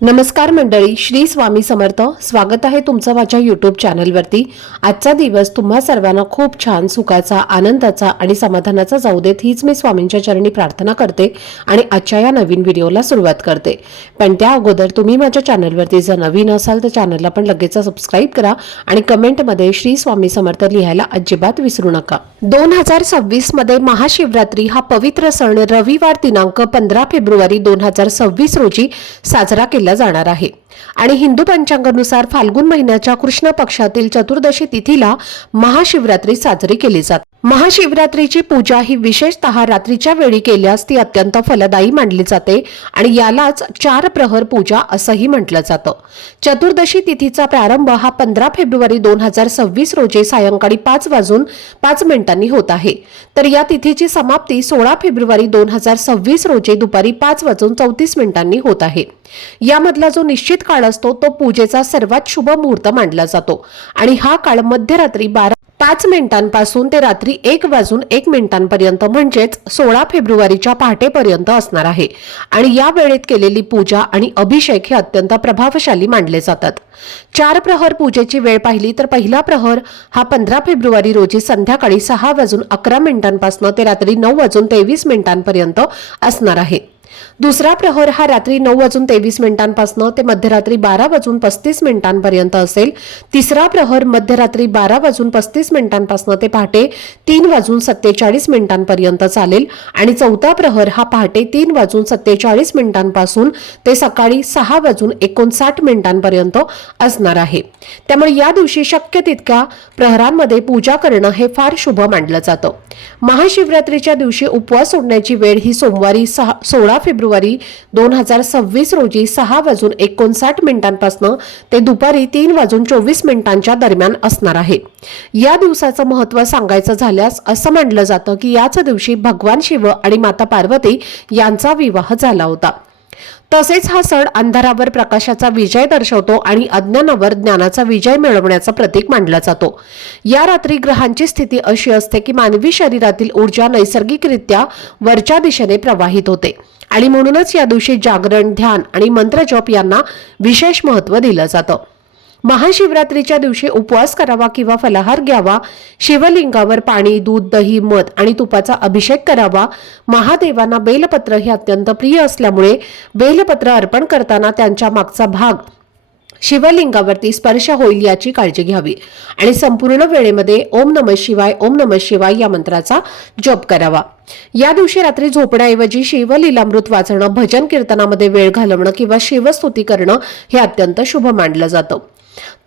नमस्कार मंडळी श्री स्वामी समर्थ. स्वागत आहे तुमचं माझ्या यूट्यूब चॅनलवरती आजचा दिवस तुम्हा सर्वांना खूप छान सुखाचा आनंदाचा आणि समाधानाचा जाऊ देत हीच मी स्वामींच्या चरणी प्रार्थना करते आणि आजच्या या नवीन व्हिडिओला सुरुवात करते. पण त्या अगोदर तुम्ही माझ्या चॅनलवरती जर नवीन असाल तर चॅनलला पण लगेच सबस्क्राईब करा आणि कमेंटमध्ये श्री स्वामी समर्थ लिहायला अजिबात विसरू नका. दोन हजार सव्वीसमध्ये महाशिवरात्री हा पवित्र सण रविवार दिनांक पंधरा फेब्रुवारी दोन हजार सव्वीस रोजी साजरा केला जाणार आहे. आणि हिंदू पंचांगानुसार फाल्गुन महिन्याच्या कृष्ण पक्षातील चतुर्दशी तिथीला महाशिवरात्री साजरी केली जाते. महाशिवरात्रीची पूजा ही विशेषतः रात्रीच्या वेळी केल्यास ती अत्यंत फलदायी मानली जाते आणि यालाच चार प्रहर पूजा असंही म्हटलं जातं. चतुर्दशी तिथीचा प्रारंभ हा पंधरा फेब्रुवारी दोन हजार सव्वीस रोजी सायंकाळी पाच वाजून पाच मिनिटांनी होत आहे. तर या तिथीची समाप्ती सोळा फेब्रुवारी दोन हजार सव्वीस रोजी दुपारी पाच वाजून चौतीस मिनिटांनी होत आहे. यामधला जो निश्चित काळ असतो तो पूजेचा सर्वात शुभ मुहूर्त मानला जातो आणि हा काळ मध्यरात्री बारा पाच मिनिटांपासून ते रात्री एक वाजून एक मिनिटांपर्यंत म्हणजेच सोळा फेब्रुवारीच्या पहाटेपर्यंत असणार आहे. आणि या वेळेत केलेली पूजा आणि अभिषेक हे अत्यंत प्रभावशाली मानले जातात. चार प्रहर पूजेची वेळ पाहिली तर पहिला प्रहर हा पंधरा फेब्रुवारी रोजी संध्याकाळी सहा वाजून अकरा मिनिटांपासून ते रात्री नऊ वाजून तेवीस मिनिटांपर्यंत असणार आहे. दुसरा प्रहर हा रात्री नऊ वाजून तेवीस मिनिटांपासून ते मध्यरात्री बारा वाजून पस्तीस मिनिटांपर्यंत असेल. तिसरा प्रहर मध्यरात्री बारा वाजून पस्तीस मिनिटांपासून ते पहाटे तीन वाजून सत्तेचाळीस मिनिटांपर्यंत चालेल. आणि चौथा प्रहर हा पहाटे तीन वाजून सत्तेचाळीस मिनिटांपासून ते सकाळी सहा वाजून एकोणसाठ मिनिटांपर्यंत असणार आहे. त्यामुळे या दिवशी शक्य तितक्या प्रहरांमध्ये पूजा करणं हे फार शुभ मानलं जातं. महाशिवरात्रीच्या दिवशी उपवास सोडण्याची वेळ ही सोमवारी सहा सोळा फेब्रुवारी दोन हजार सव्वीस रोजी सहा वाजून एकोणसाठ मिनिटांपासून ते दुपारी तीन वाजून चोवीस मिनिटांच्या दरम्यान असणार आहे. या दिवसाचं महत्त्व सांगायचं झाल्यास असं मानलं जातं की याच दिवशी भगवान शिव आणि माता पार्वती यांचा विवाह झाला होता. तसेच हा सण अंधारावर प्रकाशाचा विजय दर्शवतो आणि अज्ञानावर ज्ञानाचा विजय मिळवण्याचा प्रतीक मानला जातो. या रात्री ग्रहांची स्थिती अशी असते की मानवी शरीरातील ऊर्जा नैसर्गिकरित्या वरच्या दिशेने प्रवाहित होते. आणि म्हणूनच या दिवशी जागरण ध्यान आणि मंत्रजप यांना विशेष महत्त्व दिलं जातं. महाशिवरात्रीच्या दिवशी उपवास करावा किंवा फलाहार घ्यावा शिवलिंगावर पाणी दूध दही मध आणि तुपाचा अभिषेक करावा महादेवांना बेलपत्र हे अत्यंत प्रिय असल्यामुळे बेलपत्र अर्पण करताना त्यांच्या मागचा भाग शिवलिंगावरती स्पर्श होईल याची काळजी घ्यावी. आणि संपूर्ण वेळेमध्ये ओम नम शिवाय ओम नम शिवाय या मंत्राचा जप करावा. या दिवशी रात्री झोपण्याऐवजी शिवलीलामृत वाचणं भजन कीर्तनामध्ये वेळ घालवणं किंवा शिवस्तुती करणं हे अत्यंत शुभ मानलं जातं.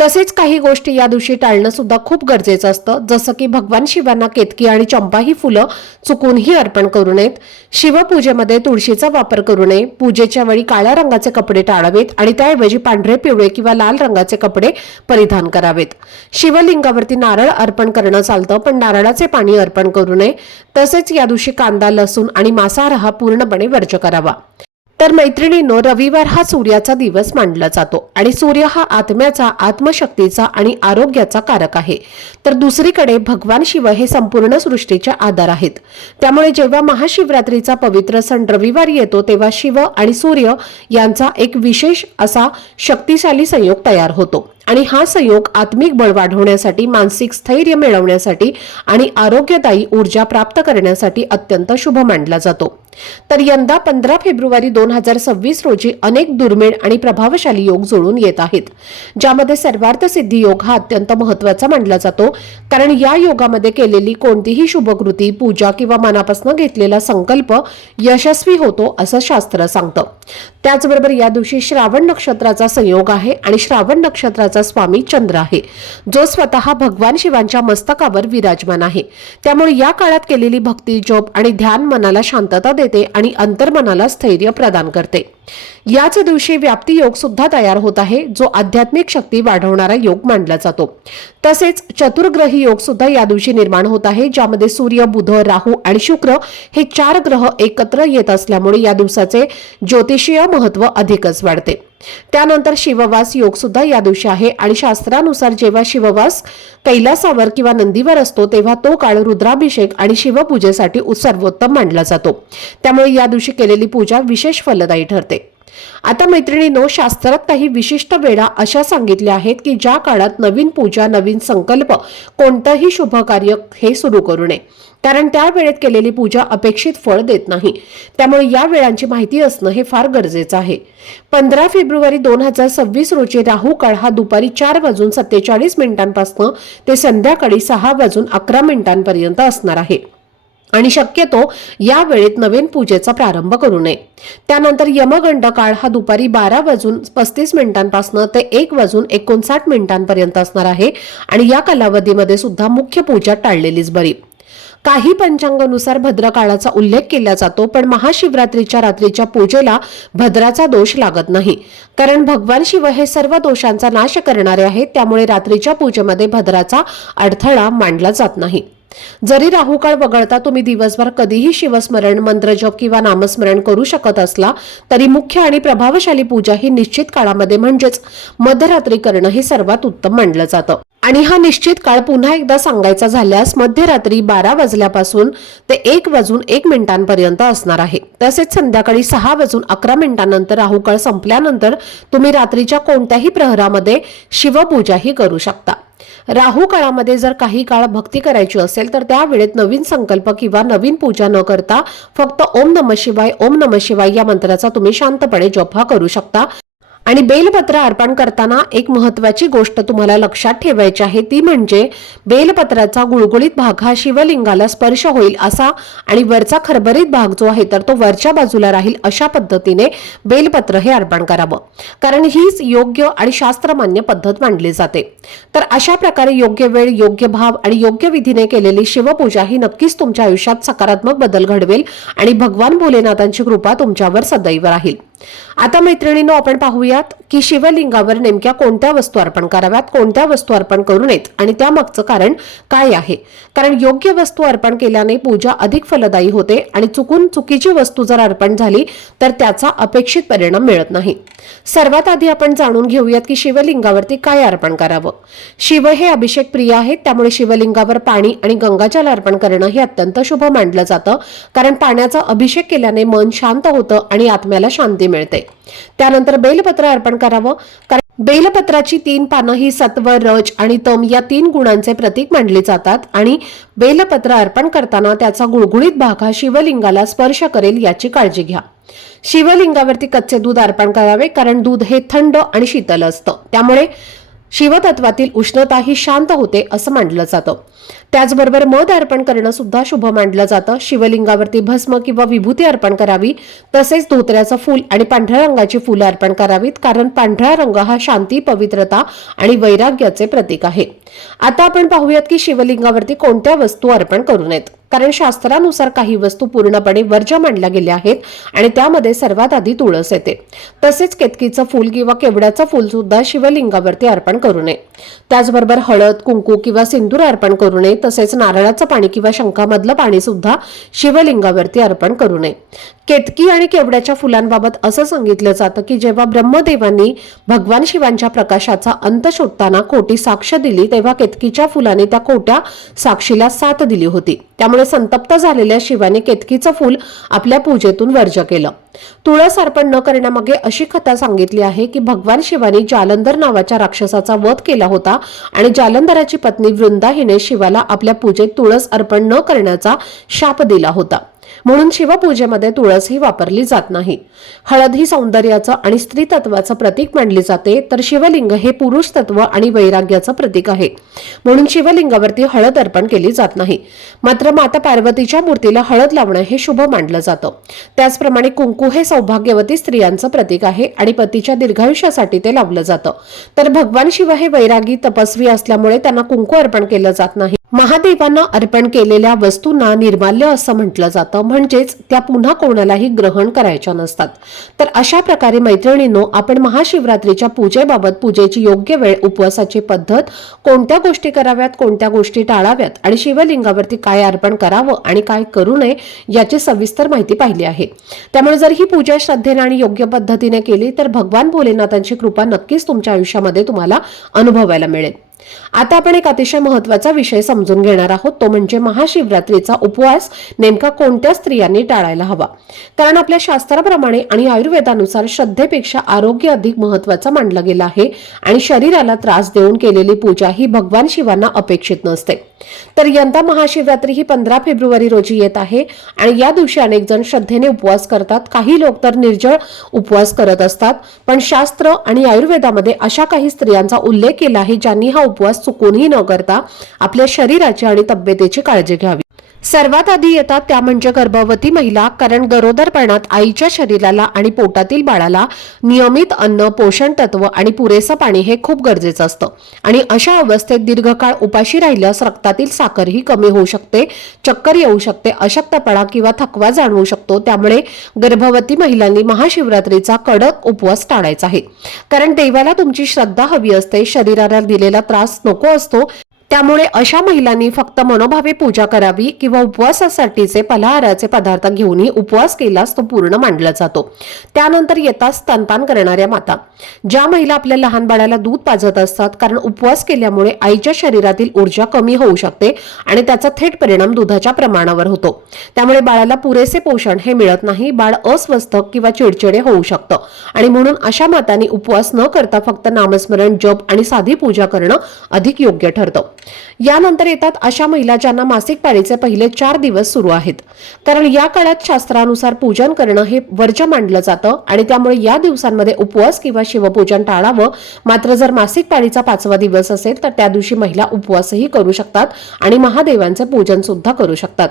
तसेच काही गोष्टी या दिवशी टाळणं सुद्धा खूप गरजेचं असतं. जसं की भगवान शिवांना केतकी आणि चंपा ही फुलं चुकूनही अर्पण करू नयेत. शिवपूजेमध्ये तुळशीचा वापर करू नये. पूजेच्या वेळी काळ्या रंगाचे कपडे टाळावेत आणि त्याऐवजी पांढरे पिवळे किंवा लाल रंगाचे कपडे परिधान करावेत. शिवलिंगावरती नारळ अर्पण करणं चालतं पण नारळाचे पाणी अर्पण करू नये. तसेच या दिवशी कांदा लसूण आणि मांसाहार हा पूर्णपणे वर्ज करावा. तर मैत्रिणींनो रविवार हा सूर्याचा दिवस मानला जातो आणि सूर्य हा आत्म्याचा आत्मशक्तीचा आणि आरोग्याचा कारक आहे. तर दुसरीकडे भगवान शिव हे संपूर्ण सृष्टीचे आधार आहेत. त्यामुळे जेव्हा महाशिवरात्रीचा पवित्र सण रविवार येतो तेव्हा शिव आणि सूर्य यांचा एक विशेष असा शक्तिशाली संयोग तयार होतो. आणि हा संयोग आत्मिक बळ वाढवण्यासाठी मानसिक स्थैर्य मिळवण्यासाठी आणि आरोग्यदायी ऊर्जा प्राप्त करण्यासाठी अत्यंत शुभ मानला जातो. तर यंदा पंधरा फेब्रुवारी दोन हजार सव्वीस रोजी अनेक दुर्मिळ आणि प्रभावशाली योग जुळून येत आहेत. ज्यामध्ये सर्वार्थ सिद्धी योग हा अत्यंत महत्त्वाचा मानला जातो. कारण या योगामध्ये केलेली कोणतीही शुभकृती पूजा किंवा मनापासून घेतलेला संकल्प यशस्वी होतो असं शास्त्र सांगतं. त्याचबरोबर या दिवशी श्रावण नक्षत्राचा संयोग आहे आणि श्रावण नक्षत्राचा स्वामी चंद्र आहे. जो स्वतः भगवान शिवांच्या मस्तकावर विराजमान आहे. त्यामुळे या काळात केलेली भक्ती जोप आणि ध्यान मनाला शांतता देते आणि अंतर्मनाला स्थैर्य प्रदान करते. याच दिवशी व्याप्ती योग सुद्धा तयार होत आहे जो आध्यात्मिक शक्ती वाढवणारा योग मानला जातो. तसेच चतुर्ग्रही योग सुद्धा या दिवशी निर्माण होत आहे ज्यामध्ये सूर्य बुध राहू आणि शुक्र हे चार ग्रह एकत्र येत असल्यामुळे या दिवसाचे ज्योतिषीय महत्त्व अधिकच वाढते. त्यानंतर शिववास योग सुद्धा या दिवशी आहे. आणि शास्त्रानुसार जेव्हा शिववास कैलासावर किंवा नंदीवर असतो तेव्हा तो काळ रुद्राभिषेक आणि शिवपूजेसाठी सर्वोत्तम मानला जातो. त्यामुळे या दिवशी केलेली पूजा विशेष फलदायी ठरते. आता मैत्रिणींनो शास्त्रात काही विशिष्ट वेळा अशा सांगितल्या आहेत की ज्या काळात नवीन पूजा नवीन संकल्प कोणतंही शुभ कार्य हे सुरू करू नये. कारण त्या वेळेत केलेली पूजा अपेक्षित फळ देत नाही. त्यामुळे या वेळांची माहिती असणं हे फार गरजेचं आहे. पंधरा फेब्रुवारी दोन हजार सव्वीस रोजी राहू काळ हा दुपारी चार वाजून सत्तेचाळीस मिनिटांपासून ते संध्याकाळी सहा वाजून अकरा मिनिटांपर्यंत असणार आहे. आणि शक्यतो या वेळेत नवीन पूजेचा प्रारंभ करू नये. त्यानंतर यमगंड काळ हा दुपारी बारा वाजून पस्तीस मिनिटांपासून ते एक वाजून एकोणसाठ मिनिटांपर्यंत असणार आहे आणि या कालावधीमध्ये सुद्धा मुख्य पूजा टाळलेलीच बरी. काही पंचांगानुसार भद्रकाळाचा उल्लेख केला जातो पण महाशिवरात्रीच्या रात्रीच्या पूजेला भद्राचा दोष लागत नाही. कारण भगवान शिव हे सर्व दोषांचा नाश करणारे आहेत त्यामुळे रात्रीच्या पूजेमध्ये भद्राचा अडथळा मांडला जात नाही. जरी राहुकाळ वगळता तुम्ही दिवसभर कधीही शिवस्मरण मंत्रजप किंवा नामस्मरण करू शकत असला तरी मुख्य आणि प्रभावशाली पूजा ही निश्चित काळामध्ये म्हणजेच मध्यरात्री करणं हे सर्वात उत्तम मानलं जातं. आणि हा निश्चित काळ पुन्हा एकदा सांगायचा झाल्यास मध्यरात्री बारा वाजल्यापासून ते एक वाजून एक मिनिटांपर्यंत असणार आहे. तसेच संध्याकाळी सहा वाजून अकरा मिनिटांनंतर राहुकाळ संपल्यानंतर तुम्ही रात्रीच्या कोणत्याही प्रहरामध्ये शिवपूजाही करू शकता. राहू काळामध्ये जर काही काळ भक्ती करायची असेल तर त्या वेळेत नवीन संकल्प किंवा नवीन पूजा न करता फक्त ओम नम शिवाय ओम नम शिवाय या मंत्राचा तुम्ही शांतपणे जप्पा करू शकता. आणि बेलपत्र अर्पण करताना एक महत्वाची गोष्ट तुम्हाला लक्षात ठेवायची आहे ती म्हणजे बेलपत्राचा गुळगुळीत भाग हा शिवलिंगाला स्पर्श होईल असा आणि वरचा खरबरीत भाग जो आहे तर तो वरच्या बाजूला राहील अशा पद्धतीने बेलपत्र हे अर्पण करावं. कारण हीच योग्य आणि शास्त्रमान्य पद्धत मानली जाते. तर अशा प्रकारे योग्य वेळ योग्य भाव आणि योग्य विधीने केलेली शिवपूजा ही नक्कीच तुमच्या आयुष्यात सकारात्मक बदल घडवेल आणि भगवान भोलेनाथांची कृपा तुमच्यावर सदैव राहील. आता मैत्रिणींनो आपण पाहूयात की शिवलिंगावर नेमक्या कोणत्या वस्तू अर्पण कराव्यात कोणत्या वस्तू अर्पण करू नयेत आणि त्यामागचं कारण काय आहे? कारण योग्य वस्तू अर्पण केल्याने पूजा अधिक फलदायी होते आणि चुकून चुकीची वस्तू जर अर्पण झाली तर त्याचा अपेक्षित परिणाम मिळत नाही. सर्वात आधी आपण जाणून घेऊयात की शिवलिंगावरती काय अर्पण करावं. शिव हे अभिषेक प्रिय आहेत त्यामुळे शिवलिंगावर पाणी आणि गंगाजल अर्पण करणं हे अत्यंत शुभ मानलं जातं. कारण पाण्याचा अभिषेक केल्याने मन शांत होतं आणि आत्म्याला शांती मिळते. त्यानंतर बेलपत्र अर्पण करावं. कारण बेलपत्राची तीन पानं ही सत्व रज आणि तम या तीन गुणांचे प्रतीक मानली जातात आणि बेलपत्र अर्पण करताना त्याचा गुळगुळीत भाग हा शिवलिंगाला स्पर्श करेल याची काळजी घ्या. शिवलिंगावरती कच्चे दूध अर्पण करावे कारण दूध हे थंड आणि शीतल असतं. त्यामुळे शिवतत्वातील उष्णता ही शांत होते असं मानलं जातं. त्याचबरोबर मध अर्पण करणं सुद्धा शुभ मानलं जातं. शिवलिंगावरती भस्म किंवा विभूती अर्पण करावी तसेच धोत्र्याचं फूल आणि पांढऱ्या रंगाची फुलं अर्पण करावीत कारण पांढरा रंग हा शांती पवित्रता आणि वैराग्याचे प्रतीक आहे. आता आपण पाहूयात की शिवलिंगावरती कोणत्या वस्तू अर्पण करू नयेत. कारण शास्त्रानुसार काही वस्तू पूर्णपणे वर्ज्य मानल्या गेल्या आहेत आणि त्यामध्ये सर्वात आधी तुळस येते. तसेच केतकीचं फूल किंवा केवड्याचं फूल सुद्धा शिवलिंगावरती अर्पण करू नये. त्याचबरोबर हळद कुंकू किंवा सिंदूर अर्पण करू नये तसेच नारळाचं पाणी किंवा शंखामधलं पाणी सुद्धा शिवलिंगावरती अर्पण करू नये. केतकी आणि केवड्याच्या फुलांबाबत असं सांगितलं जातं की जेव्हा ब्रह्मदेवांनी भगवान शिवांच्या प्रकाशाचा अंत शोधताना खोटी साक्ष दिली तेव्हा केतकीच्या फुलाने त्या खोट्या साक्षीला साथ दिली होती. त्यामुळे संतप्त झालेल्या शिवाने केतकीचं फूल आपल्या पूजेतून वर्ज केलं. तुळस अर्पण न करण्यामागे अशी कथा सांगितली आहे की भगवान शिवानी जालंधर नावाच्या राक्षसाचा वध केला होता आणि जालंधराची पत्नी वृंदा हिने शिवाला आपल्या पूजेत तुळस अर्पण न करण्याचा शाप दिला होता. म्हणून शिवपूजेमध्ये तुळस ही वापरली जात नाही. हळद ही सौंदर्याचं आणि स्त्री तत्वाचं प्रतीक मानली जाते तर शिवलिंग हे पुरुष तत्व आणि वैराग्याचं प्रतीक आहे. म्हणून शिवलिंगावरती हळद अर्पण केली जात नाही. मात्र माता पार्वतीच्या मूर्तीला हळद लावणं हे शुभ मानलं जातं. त्याचप्रमाणे कुंकू हे सौभाग्यवती स्त्रियांचं प्रतीक आहे आणि पतीच्या दीर्घायुष्यासाठी ते लावलं जातं. तर भगवान शिव हे वैरागी तपस्वी असल्यामुळे त्यांना कुंकू अर्पण केलं जात नाही. महादेवांना अर्पण केलेल्या वस्तूंना निर्माल्य असं म्हटलं जातं. म्हणजेच त्या पुन्हा कोणालाही ग्रहण करायच्या नसतात. तर अशा प्रकारे मैत्रिणींनो आपण महाशिवरात्रीच्या पूजेबाबत पूजेची योग्य वेळ उपवासाची पद्धत कोणत्या गोष्टी कराव्यात कोणत्या गोष्टी टाळाव्यात आणि शिवलिंगावरती काय अर्पण करावं आणि काय करू नये याची सविस्तर माहिती पाहिली आहे. त्यामुळे जर ही पूजा श्रद्धेने आणि योग्य पद्धतीने केली तर भगवान भोलेनाथांची कृपा नक्कीच तुमच्या आयुष्यामध्ये तुम्हाला अनुभवायला मिळेल. आता आपण एक अतिशय महत्त्वाचा विषय समजून घेणार आहोत. तो म्हणजे महाशिवरात्रीचा उपवास नेमका कोणत्या स्त्रियांनी टाळायला हवा? कारण आपल्या शास्त्राप्रमाणे आणि आयुर्वेदानुसार श्रद्धेपेक्षा आरोग्य अधिक महत्वाचं मानलं गेलं आहे आणि शरीराला त्रास देऊन केलेली पूजा ही भगवान शिवांना अपेक्षित नसते. तर यंदा महाशिवरात्री ही पंधरा फेब्रुवारी रोजी येत आहे आणि या दिवशी अनेक जण श्रद्धेने उपवास करतात. काही लोक तर निर्जळ उपवास करत असतात. पण शास्त्र आणि आयुर्वेदामध्ये अशा काही स्त्रियांचा उल्लेख केला आहे ज्यांनी हा उपवास चुकूनही न करता आपल्या शरीराची आणि तब्येतीची काळजी घ्यावी. सर्वात आधी येतात त्या म्हणजे गर्भवती महिला कारण गरोदरपणात आईच्या शरीराला आणि पोटातील बाळाला नियमित अन्न पोषण तत्व आणि पुरेसं पाणी हे खूप गरजेचं असतं. आणि अशा अवस्थेत दीर्घकाळ उपाशी राहिल्यास रक्तातील साखरही कमी होऊ शकते चक्कर येऊ शकते अशक्तपणा किंवा थकवा जाणवू शकतो. त्यामुळे गर्भवती महिलांनी महाशिवरात्रीचा कडक उपवास टाळायचा आहे. कारण देवाला तुमची श्रद्धा हवी असते शरीराला दिलेला त्रास नको असतो त्यामुळे अशा महिलांनी फक्त मनोभावे पूजा करावी किंवा उपवासासाठीचे फलाहाराचे पदार्थ घेऊनही उपवास केलास तो पूर्ण मांडला जातो. त्यानंतर येतात स्तनपान करणाऱ्या माता. ज्या महिला आपल्या लहान बाळाला दूध पाजत असतात कारण उपवास केल्यामुळे आईच्या शरीरातील ऊर्जा कमी होऊ शकते आणि त्याचा थेट परिणाम दुधाच्या प्रमाणावर होतो. त्यामुळे बाळाला पुरेसे पोषण हे मिळत नाही बाळ अस्वस्थ किंवा चिडचिडे होऊ शकतं. आणि म्हणून अशा मातांनी उपवास न करता फक्त नामस्मरण जप आणि साधी पूजा करणं अधिक योग्य ठरतं. यानंतर येतात अशा महिला ज्यांना मासिक पाळीचे पहिले चार दिवस सुरू आहेत. कारण या काळात शास्त्रानुसार पूजन करणं हे वर्ज मानलं जातं आणि त्यामुळे या दिवसांमध्ये उपवास किंवा शिवपूजन टाळावं. मात्र जर मासिक पाळीचा पाचवा दिवस असेल तर त्या दिवशी महिला उपवासही करू शकतात आणि महादेवांचे पूजन सुद्धा करू शकतात.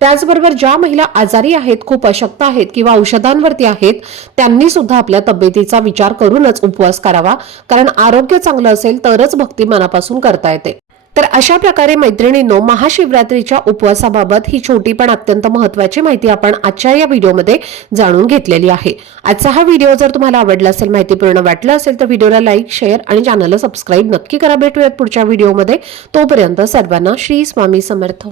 त्याचबरोबर ज्या महिला आजारी आहेत खूप अशक्त आहेत किंवा औषधांवरती आहेत त्यांनी सुद्धा आपल्या तब्येतीचा विचार करूनच उपवास करावा. कारण आरोग्य चांगलं असेल तरच भक्ती मनापासून करता येते. तर अशा प्रकारे मैत्रिणींनो महाशिवरात्रीच्या उपवासाबाबत ही छोटी पण अत्यंत महत्वाची माहिती आपण आजच्या या व्हिडिओमध्ये जाणून घेतलेली आहे. आजचा हा व्हिडिओ जर तुम्हाला आवडला असेल माहितीपूर्ण वाटलं असेल तर व्हिडिओला लाईक शेअर आणि चॅनलला सबस्क्राईब नक्की करा. भेटूयात पुढच्या व्हिडिओमध्ये. तोपर्यंत सर्वांना श्री स्वामी समर्थ.